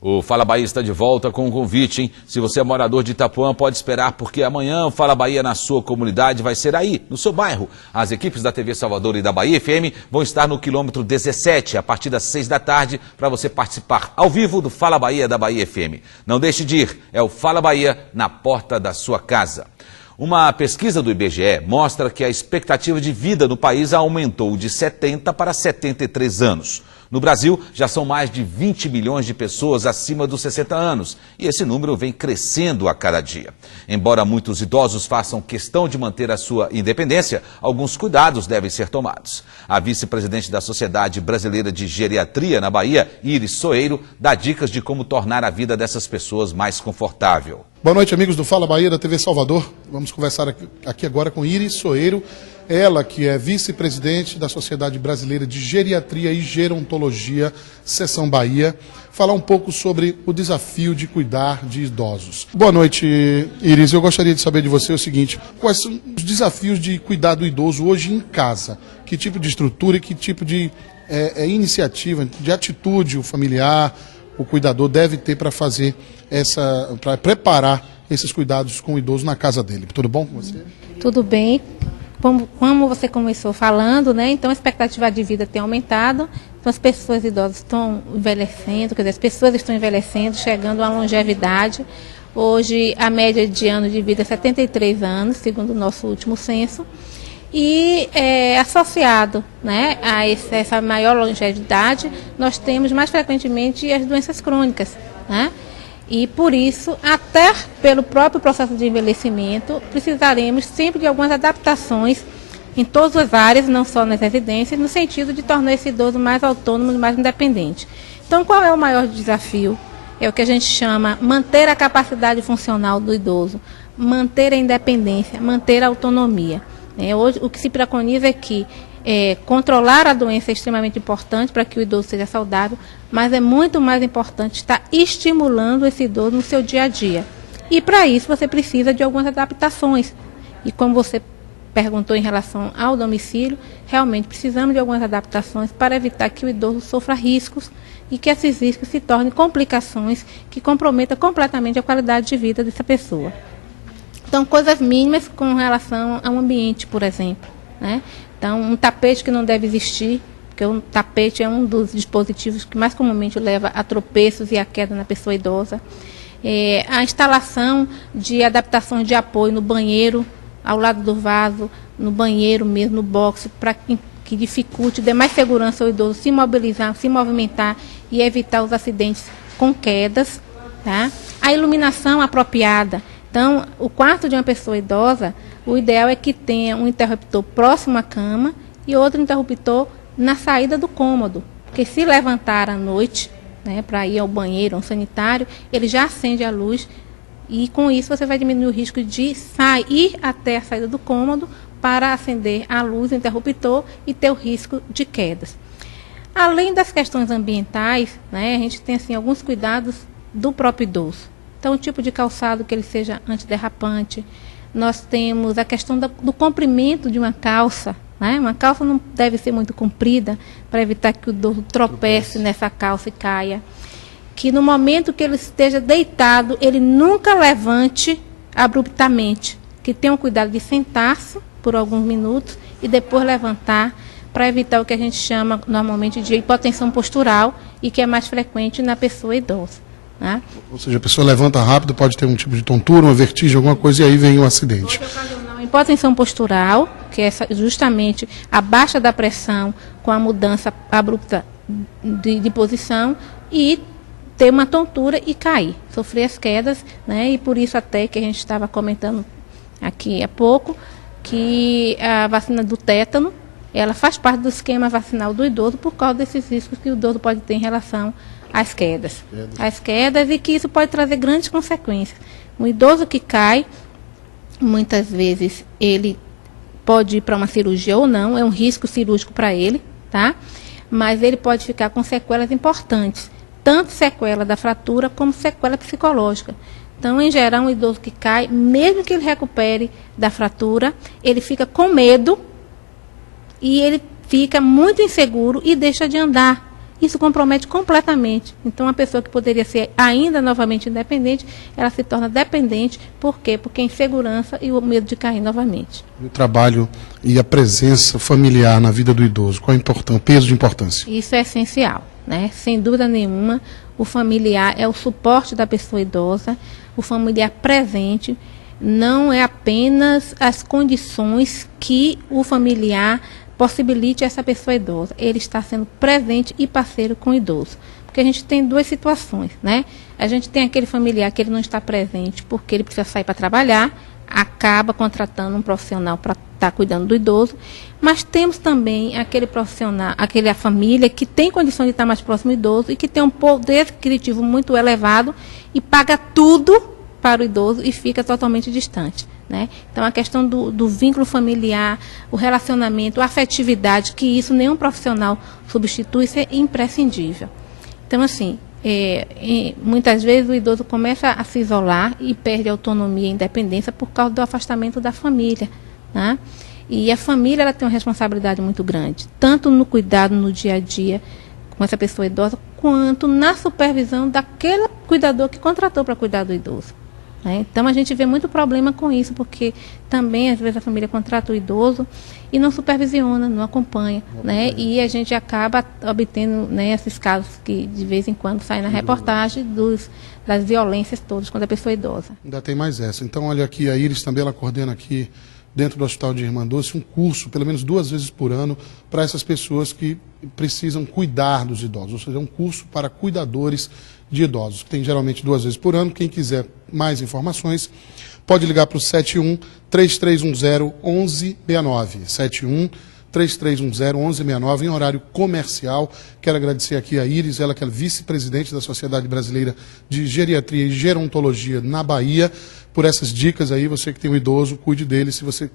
O Fala Bahia está de volta com um convite, hein? Se você é morador de Itapuã, pode esperar, porque amanhã o Fala Bahia na sua comunidade vai ser aí, no seu bairro. As equipes da TV Salvador e da Bahia FM vão estar no quilômetro 17, a partir das 6 da tarde, para você participar ao vivo do Fala Bahia da Bahia FM. Não deixe de ir, é o Fala Bahia na porta da sua casa. Uma pesquisa do IBGE mostra que a expectativa de vida no país aumentou de 70 para 73 anos. No Brasil, já são mais de 20 milhões de pessoas acima dos 60 anos e esse número vem crescendo a cada dia. Embora muitos idosos façam questão de manter a sua independência, alguns cuidados devem ser tomados. A vice-presidente da Sociedade Brasileira de Geriatria na Bahia, Iris Soeiro, dá dicas de como tornar a vida dessas pessoas mais confortável. Boa noite, amigos do Fala Bahia da TV Salvador. Vamos conversar aqui agora com Iris Soeiro, ela que é vice-presidente da Sociedade Brasileira de Geriatria e Gerontologia, Seção Bahia, falar um pouco sobre o desafio de cuidar de idosos. Boa noite, Iris. Eu gostaria de saber de você o seguinte: quais são os desafios de cuidar do idoso hoje em casa? Que tipo de estrutura e que tipo de iniciativa, de atitude o familiar, o cuidador deve ter para fazer para preparar esses cuidados com o idoso na casa dele? Tudo bom com você? Tudo bem. Como você começou falando, né? Então a expectativa de vida tem aumentado, então as pessoas idosas estão envelhecendo, quer dizer, as pessoas estão envelhecendo, chegando à longevidade. Hoje a média de anos de vida é 73 anos, segundo o nosso último censo. E associado, né, a essa maior longevidade, nós temos mais frequentemente as doenças crônicas, né? E por isso, até pelo próprio processo de envelhecimento, precisaremos sempre de algumas adaptações em todas as áreas, não só nas residências, no sentido de tornar esse idoso mais autônomo e mais independente. Então, qual é o maior desafio? É o que a gente chama manter a capacidade funcional do idoso, manter a independência, manter a autonomia. Hoje, o que se preconiza é que controlar a doença é extremamente importante para que o idoso seja saudável, mas é muito mais importante estar estimulando esse idoso no seu dia a dia. E para isso você precisa de algumas adaptações. E como você perguntou em relação ao domicílio, realmente precisamos de algumas adaptações para evitar que o idoso sofra riscos e que esses riscos se tornem complicações que comprometam completamente a qualidade de vida dessa pessoa. Então, coisas mínimas com relação ao ambiente, por exemplo, né? Então, um tapete que não deve existir, porque o tapete é um dos dispositivos que mais comumente leva a tropeços e a queda na pessoa idosa. A instalação de adaptações de apoio no banheiro, ao lado do vaso, no banheiro mesmo, no box, para que dificulte, dê mais segurança ao idoso se mobilizar, se movimentar e evitar os acidentes com quedas. Tá? A iluminação apropriada. Então, o quarto de uma pessoa idosa, o ideal é que tenha um interruptor próximo à cama e outro interruptor na saída do cômodo. Porque se levantar à noite, né, para ir ao banheiro, ao sanitário, ele já acende a luz e com isso você vai diminuir o risco de sair até a saída do cômodo para acender a luz, o interruptor e ter o risco de quedas. Além das questões ambientais, né, a gente tem assim, alguns cuidados do próprio idoso. Então, o tipo de calçado que ele seja antiderrapante. Nós temos a questão do comprimento de uma calça, né? Uma calça não deve ser muito comprida para evitar que o idoso tropece nessa calça e caia. Que no momento que ele esteja deitado, ele nunca levante abruptamente. Que tenha o cuidado de sentar-se por alguns minutos e depois levantar para evitar o que a gente chama normalmente de hipotensão postural e que é mais frequente na pessoa idosa. Né? Ou seja, a pessoa levanta rápido, pode ter um tipo de tontura, uma vertigem, alguma coisa, e aí vem um acidente. Pode ocasionar uma hipotensão postural, que é justamente a baixa da pressão com a mudança abrupta de posição, e ter uma tontura e cair, sofrer as quedas, né? E por isso até que a gente estava comentando aqui há pouco, que a vacina do tétano, ela faz parte do esquema vacinal do idoso por causa desses riscos que o idoso pode ter em relação às quedas. As quedas e que isso pode trazer grandes consequências. Um idoso que cai, muitas vezes ele pode ir para uma cirurgia ou não, é um risco cirúrgico para ele, tá? Mas ele pode ficar com sequelas importantes, tanto sequela da fratura como sequela psicológica. Então, em geral, um idoso que cai, mesmo que ele recupere da fratura, ele fica com medo e ele fica muito inseguro e deixa de andar. isso compromete completamente. Então, uma pessoa que poderia ser ainda novamente independente, ela se torna dependente. Por quê? Porque a insegurança e o medo de cair novamente. O trabalho e a presença familiar na vida do idoso, qual o peso de importância? Isso é essencial, né? Sem dúvida nenhuma, o familiar é o suporte da pessoa idosa, o familiar presente, não é apenas as condições que o familiar possibilite essa pessoa idosa. Ele está sendo presente e parceiro com o idoso. Porque a gente tem duas situações, né? A gente tem aquele familiar que ele não está presente porque ele precisa sair para trabalhar, acaba contratando um profissional para estar cuidando do idoso, mas temos também aquele profissional, aquela família que tem condição de estar mais próximo do idoso e que tem um poder adquisitivo muito elevado e paga tudo para o idoso e fica totalmente distante, né? Então, a questão do vínculo familiar, o relacionamento, a afetividade, que isso nenhum profissional substitui, isso é imprescindível. Então, assim, muitas vezes o idoso começa a se isolar e perde a autonomia e independência por causa do afastamento da família, né? E a família ela tem uma responsabilidade muito grande, tanto no cuidado no dia a dia com essa pessoa idosa, quanto na supervisão daquele cuidador que contratou para cuidar do idoso, né? Então, a gente vê muito problema com isso, porque também, às vezes, a família contrata o idoso e não supervisiona, não acompanha, né? E a gente acaba obtendo, né, esses casos que, de vez em quando, saem na reportagem das violências todas contra a pessoa idosa. Ainda tem mais essa. Então, olha aqui, a Iris também, ela coordena aqui, dentro do Hospital de Irmã Dulce, um curso, pelo menos 2 vezes por ano, para essas pessoas que precisam cuidar dos idosos. Ou seja, um curso para cuidadores de idosos, que tem geralmente 2 vezes por ano. Quem quiser mais informações, pode ligar para o 71-3310-1169. 71-3310-1169, em horário comercial. Quero agradecer aqui a Iris, ela que é vice-presidente da Sociedade Brasileira de Geriatria e Gerontologia na Bahia, por essas dicas aí. Você que tem um idoso, cuide dele. Se você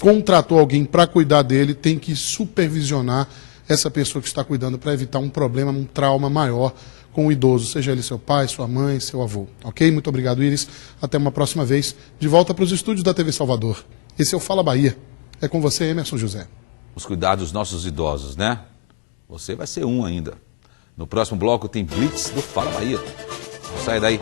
contratou alguém para cuidar dele, tem que supervisionar essa pessoa que está cuidando para evitar um problema, um trauma maior com o idoso, seja ele seu pai, sua mãe, seu avô. Ok? Muito obrigado, Iris. Até uma próxima vez. De volta para os estúdios da TV Salvador. Esse é o Fala Bahia. É com você, Emerson José. Vamos cuidar dos nossos idosos, né? Você vai ser um ainda. No próximo bloco tem Blitz do Fala Bahia. Não sai daí.